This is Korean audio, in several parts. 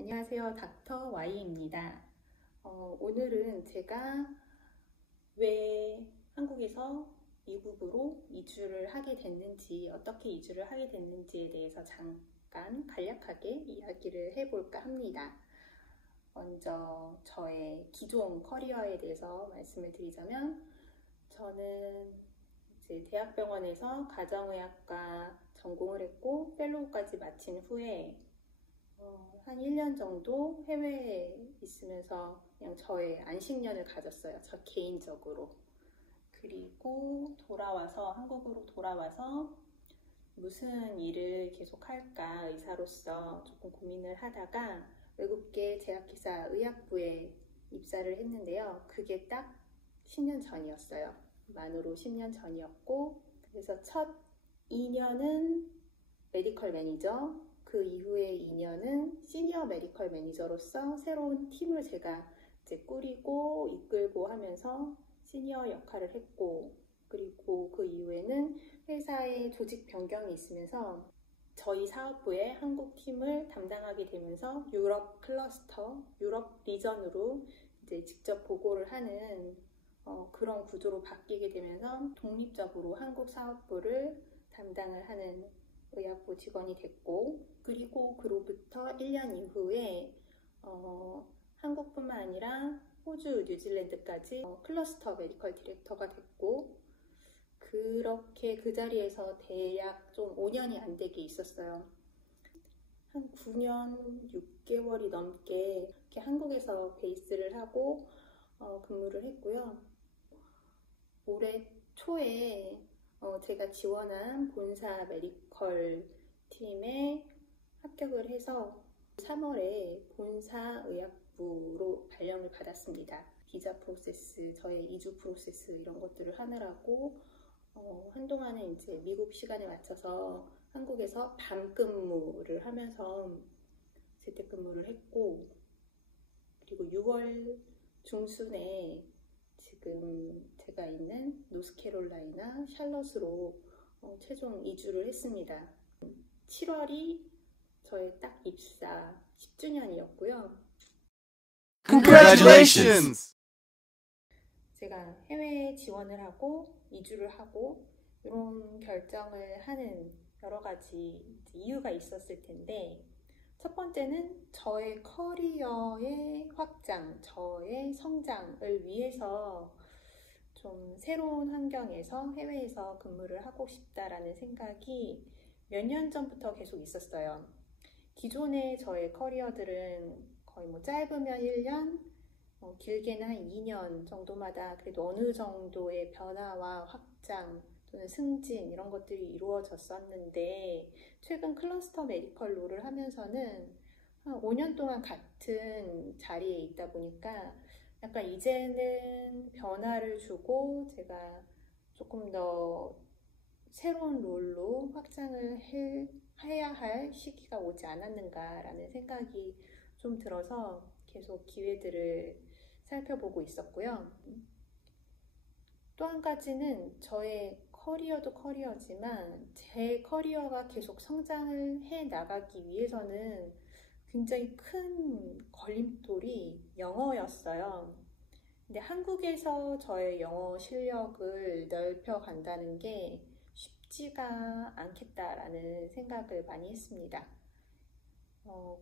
안녕하세요. 닥터 Y입니다. 오늘은 제가 왜 한국에서 미국으로 이주를 하게 됐는지, 어떻게 이주를 하게 됐는지에 대해서 잠깐 간략하게 이야기를 해볼까 합니다. 먼저 저의 기존 커리어에 대해서 말씀을 드리자면, 저는 이제 대학병원에서 가정의학과 전공을 했고 펠로우까지 마친 후에 한 1년 정도 해외에 있으면서 그냥 저의 안식년을 가졌어요. 저 개인적으로. 그리고 한국으로 돌아와서 무슨 일을 계속 할까 의사로서 조금 고민을 하다가 외국계 제약회사 의학부에 입사를 했는데요. 그게 딱 10년 전이었어요. 만으로 10년 전이었고, 그래서 첫 2년은 메디컬 매니저, 그 이후에 2년은 시니어 메디컬 매니저로서 새로운 팀을 제가 이제 꾸리고 이끌고 하면서 시니어 역할을 했고, 그리고 그 이후에는 회사의 조직 변경이 있으면서 저희 사업부의 한국 팀을 담당하게 되면서 유럽 클러스터, 유럽 리전으로 이제 직접 보고를 하는 그런 구조로 바뀌게 되면서 독립적으로 한국 사업부를 담당을 하는 의학부 직원이 됐고, 그리고 그로부터 1년 이후에 한국뿐만 아니라 호주, 뉴질랜드까지 클러스터 메디컬 디렉터가 됐고, 그렇게 그 자리에서 대략 좀 5년이 안 되게 있었어요. 한 9년 6개월이 넘게 이렇게 한국에서 베이스를 하고 근무를 했고요. 올해 초에 제가 지원한 본사 메디컬 팀에 합격을 해서 3월에 본사 의학부로 발령을 받았습니다. 비자 프로세스, 저의 이주 프로세스 이런 것들을 하느라고 한동안은 이제 미국 시간에 맞춰서 한국에서 밤 근무를 하면서 재택근무를 했고, 그리고 6월 중순에 지금 제가 있는 노스캐롤라이나 샬럿으로 최종 이주를 했습니다. 7월이 저의 딱 입사 10주년이었고요. Congratulations! 제가 해외에 지원을 하고 이주를 하고 이런 결정을 하는 여러 가지 이유가 있었을 텐데, 첫 번째는 저의 커리어의 확장, 저의 성장을 위해서 좀 새로운 환경에서 해외에서 근무를 하고 싶다라는 생각이 몇 년 전부터 계속 있었어요. 기존의 저의 커리어들은 거의 짧으면 1년, 길게는 한 2년 정도마다 그래도 어느 정도의 변화와 확장 또는 승진 이런 것들이 이루어졌었는데, 최근 클러스터 메디컬 롤을 하면서는 한 5년 동안 같은 자리에 있다 보니까 약간 이제는 변화를 주고 제가 조금 더 새로운 롤로 확장을 해야 할 시기가 오지 않았는가라는 생각이 좀 들어서 계속 기회들을 살펴보고 있었고요. 또 한 가지는 저의 커리어도 커리어지만 제 커리어가 계속 성장을 해 나가기 위해서는 굉장히 큰 걸림돌이 영어였어요. 근데 한국에서 저의 영어 실력을 넓혀간다는 게 쉽지가 않겠다라는 생각을 많이 했습니다.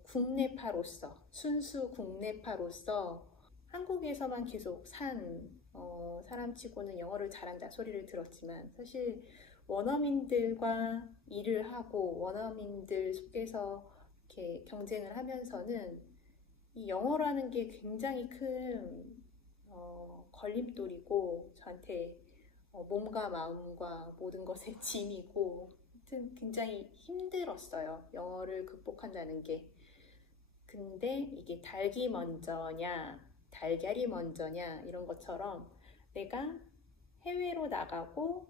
국내파로서, 순수 국내파로서 한국에서만 계속 산 사람치고는 영어를 잘한다 소리를 들었지만, 사실 원어민들과 일을 하고 원어민들 속에서 이렇게 경쟁을 하면서는 이 영어라는 게 굉장히 큰 걸림돌이고 저한테 몸과 마음과 모든 것의 짐이고, 하여튼 굉장히 힘들었어요, 영어를 극복한다는 게. 근데 이게 닭이 먼저냐 달걀이 먼저냐 이런 것처럼 내가 해외로 나가고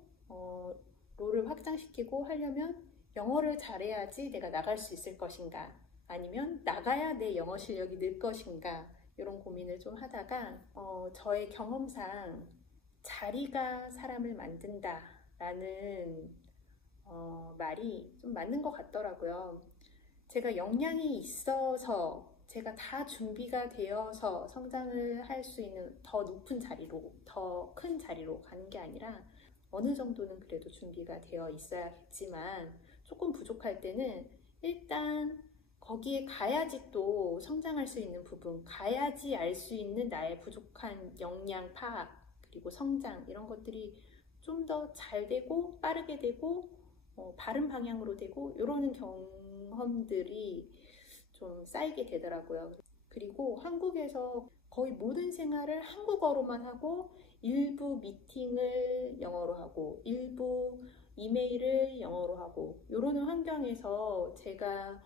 롤을 확장시키고 하려면 영어를 잘해야지 내가 나갈 수 있을 것인가, 아니면 나가야 내 영어 실력이 늘 것인가, 이런 고민을 좀 하다가 저의 경험상 자리가 사람을 만든다 라는 말이 좀 맞는 것 같더라고요. 제가 역량이 있어서 제가 다 준비가 되어서 성장을 할 수 있는 더 높은 자리로, 더 큰 자리로 가는 게 아니라 어느 정도는 그래도 준비가 되어 있어야겠지만 조금 부족할 때는 일단 거기에 가야지 또 성장할 수 있는 부분, 가야지 알 수 있는 나의 부족한 역량 파악, 그리고 성장 이런 것들이 좀 더 잘 되고 빠르게 되고 바른 방향으로 되고 이러는 경험들이 좀 쌓이게 되더라고요. 그리고 한국에서 거의 모든 생활을 한국어로만 하고 일부 미팅을 영어로 하고 일부 이메일을 영어로 하고 이러는 환경에서 제가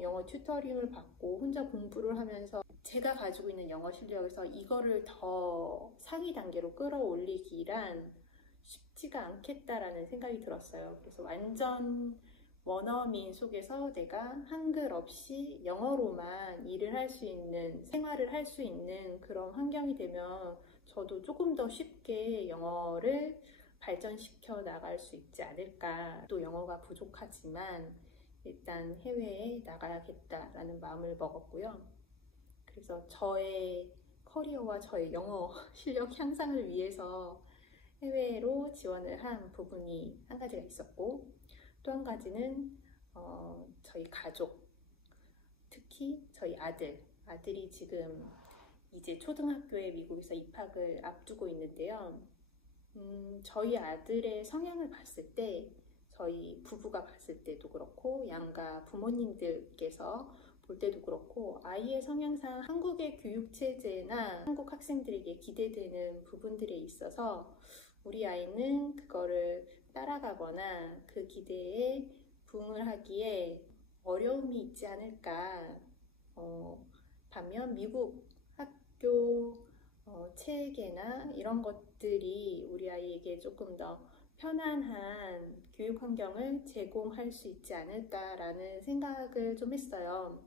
영어 튜터링을 받고 혼자 공부를 하면서 제가 가지고 있는 영어 실력에서 이거를 더 상위 단계로 끌어올리기란 쉽지가 않겠다라는 생각이 들었어요. 그래서 완전 원어민 속에서 내가 한글 없이 영어로만 일을 할 수 있는, 생활을 할 수 있는 그런 환경이 되면 저도 조금 더 쉽게 영어를 발전시켜 나갈 수 있지 않을까. 또 영어가 부족하지만 일단 해외에 나가야겠다라는 마음을 먹었고요. 그래서 저의 커리어와 저의 영어 실력 향상을 위해서 해외로 지원을 한 부분이 한 가지가 있었고, 또 한 가지는 저희 가족, 특히 저희 아들이 지금 이제 초등학교에 미국에서 입학을 앞두고 있는데요. 저희 아들의 성향을 봤을 때, 저희 부부가 봤을 때도 그렇고 양가 부모님들께서 볼 때도 그렇고 아이의 성향상 한국의 교육체제나 한국 학생들에게 기대되는 부분들에 있어서 우리 아이는 그거를 따라가거나 그 기대에 부응을 하기에 어려움이 있지 않을까. 반면 미국 학교 체계나 이런 것들이 우리 아이에게 조금 더 편안한 교육 환경을 제공할 수 있지 않을까라는 생각을 좀 했어요.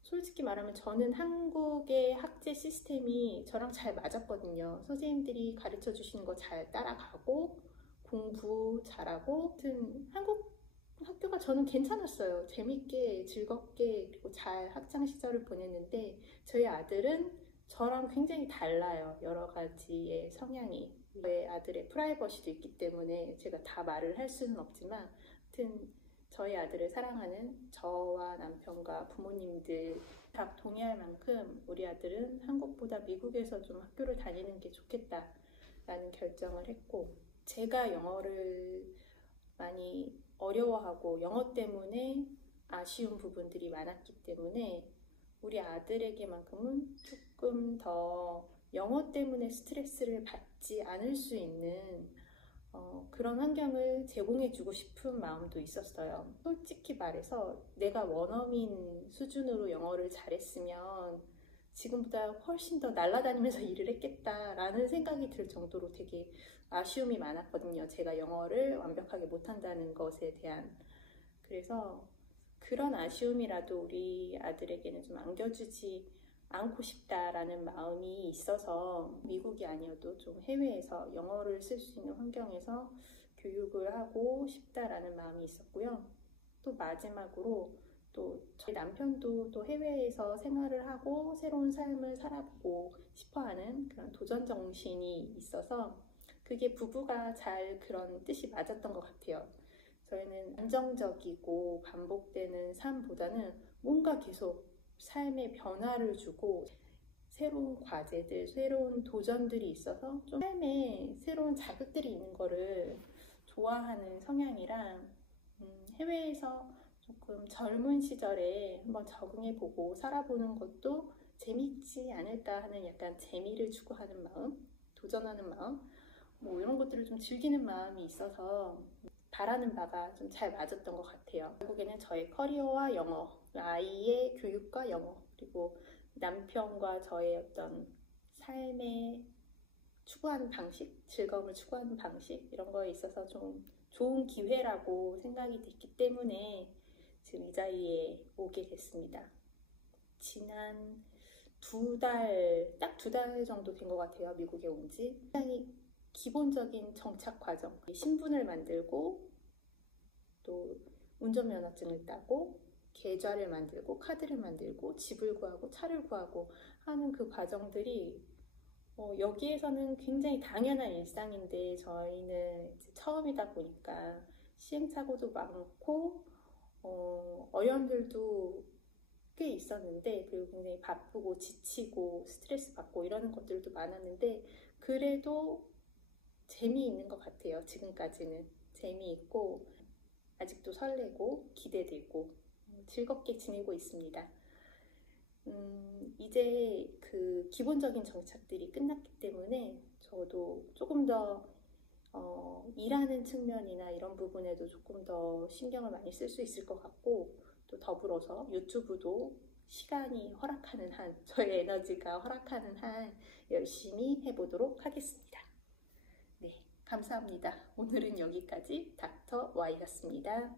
솔직히 말하면 저는 한국의 학제 시스템이 저랑 잘 맞았거든요. 선생님들이 가르쳐 주시는 거 잘 따라가고 공부 잘하고, 아무튼 한국 학교가 저는 괜찮았어요. 재밌게 즐겁게 그리고 잘 학창 시절을 보냈는데 저희 아들은 저랑 굉장히 달라요. 여러 가지의 성향이. 저희 아들의 프라이버시도 있기 때문에 제가 다 말을 할 수는 없지만, 아무튼 저희 아들을 사랑하는 저와 남편과 부모님들 다 동의할 만큼 우리 아들은 한국보다 미국에서 좀 학교를 다니는 게 좋겠다라는 결정을 했고, 제가 영어를 많이 어려워하고 영어 때문에 아쉬운 부분들이 많았기 때문에 우리 아들에게만큼은 조금 더 영어 때문에 스트레스를 받지 않을 수 있는 그런 환경을 제공해주고 싶은 마음도 있었어요. 솔직히 말해서 내가 원어민 수준으로 영어를 잘했으면 지금보다 훨씬 더 날아다니면서 일을 했겠다라는 생각이 들 정도로 되게 아쉬움이 많았거든요. 제가 영어를 완벽하게 못한다는 것에 대한. 그래서 그런 아쉬움이라도 우리 아들에게는 좀 안겨주지 않고 싶다라는 마음이 있어서 미국이 아니어도 좀 해외에서 영어를 쓸 수 있는 환경에서 교육을 하고 싶다라는 마음이 있었고요. 또 마지막으로 또 저희 남편도 또 해외에서 생활을 하고 새로운 삶을 살아보고 싶어하는 그런 도전 정신이 있어서 그게 부부가 잘 그런 뜻이 맞았던 것 같아요. 저희는 안정적이고 반복되는 삶보다는 뭔가 계속 삶의 변화를 주고 새로운 과제들, 새로운 도전들이 있어서 좀 삶에 새로운 자극들이 있는 거를 좋아하는 성향이랑 해외에서 조금 젊은 시절에 한번 적응해보고 살아보는 것도 재밌지 않을까 하는 약간 재미를 추구하는 마음, 도전하는 마음, 뭐 이런 것들을 좀 즐기는 마음이 있어서 바라는 바가 좀 잘 맞았던 것 같아요. 결국에는 저의 커리어와 영어, 아이의 교육과 영어, 그리고 남편과 저의 어떤 삶의 추구하는 방식, 즐거움을 추구하는 방식 이런 거에 있어서 좀 좋은 기회라고 생각이 됐기 때문에 지금 이 자리에 오게 됐습니다. 지난 딱 두 달 정도 된 것 같아요. 미국에 온 지. 굉장히 기본적인 정착 과정, 신분을 만들고 또 운전면허증을 따고 계좌를 만들고 카드를 만들고 집을 구하고 차를 구하고 하는 그 과정들이 여기에서는 굉장히 당연한 일상인데 저희는 이제 처음이다 보니까 시행착오도 많고 어려움들도 꽤 있었는데, 그리고 굉장히 바쁘고 지치고 스트레스 받고 이러는 것들도 많았는데 그래도 재미있는 것 같아요. 지금까지는 재미있고 아직도 설레고 기대되고 즐겁게 지내고 있습니다. 이제 그 기본적인 정착들이 끝났기 때문에 저도 조금 더 일하는 측면이나 이런 부분에도 조금 더 신경을 많이 쓸 수 있을 것 같고, 또 더불어서 유튜브도 시간이 허락하는 한, 저의 에너지가 허락하는 한 열심히 해보도록 하겠습니다. 네, 감사합니다. 오늘은 여기까지 닥터 Y였습니다.